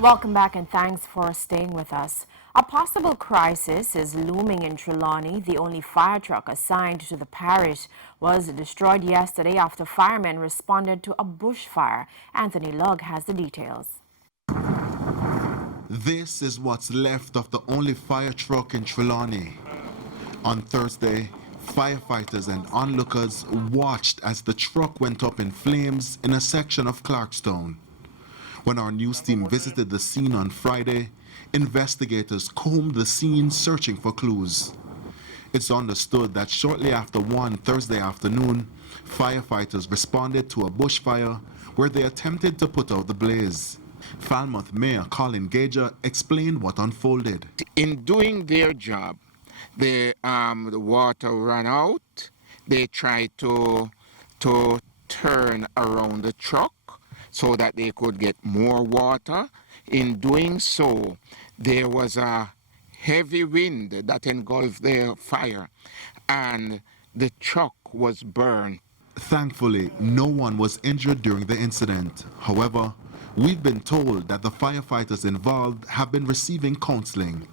Welcome back and thanks for staying with us. A possible crisis is looming in Trelawny. The only fire truck assigned to the parish was destroyed yesterday after firemen responded to a bushfire. Anthony Lugg has the details. This is what's left of the only fire truck in Trelawny. On Thursday, firefighters and onlookers watched as the truck went up in flames in a section of Clarkstown. When our news team visited the scene on Friday, investigators combed the scene searching for clues. It's understood that shortly after 1 Thursday afternoon, firefighters responded to a bushfire where they attempted to put out the blaze. Falmouth Mayor Colin Gager explained what unfolded. In doing their job, the water ran out. They tried to turn around the truck so that they could get more water. In doing so, there was a heavy wind that engulfed their fire, and the truck was burned. Thankfully, no one was injured during the incident. However, we've been told that the firefighters involved have been receiving counseling.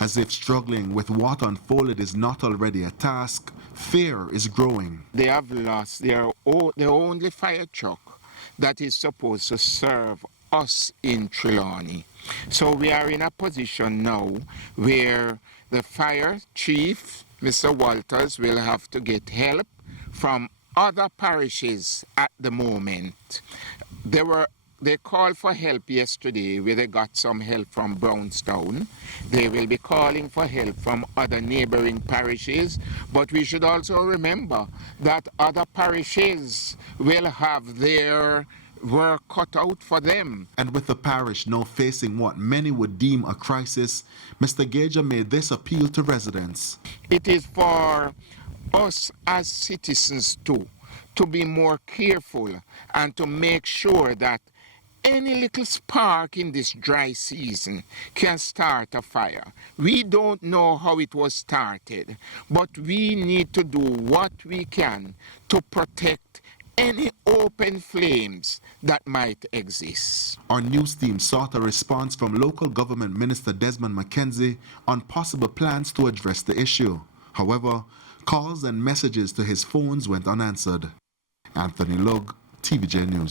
As if struggling with what unfolded is not already a task, fear is growing. They have lost their only fire truck that is supposed to serve us in Trelawny. So we are in a position now where the fire chief, Mr. Walters, will have to get help from other parishes at the moment. They called for help yesterday where they got some help from Brownstown. They will be calling for help from other neighboring parishes, but we should also remember that other parishes will have their work cut out for them. And with the parish now facing what many would deem a crisis, Mr. Gager made this appeal to residents. It is for us as citizens too to be more careful and to make sure that any little spark in this dry season can start a fire. We don't know how it was started, but we need to do what we can to protect any open flames that might exist. Our news team sought a response from local government minister Desmond McKenzie on possible plans to address the issue. However, calls and messages to his phones went unanswered. Anthony Lugg, TVJ News.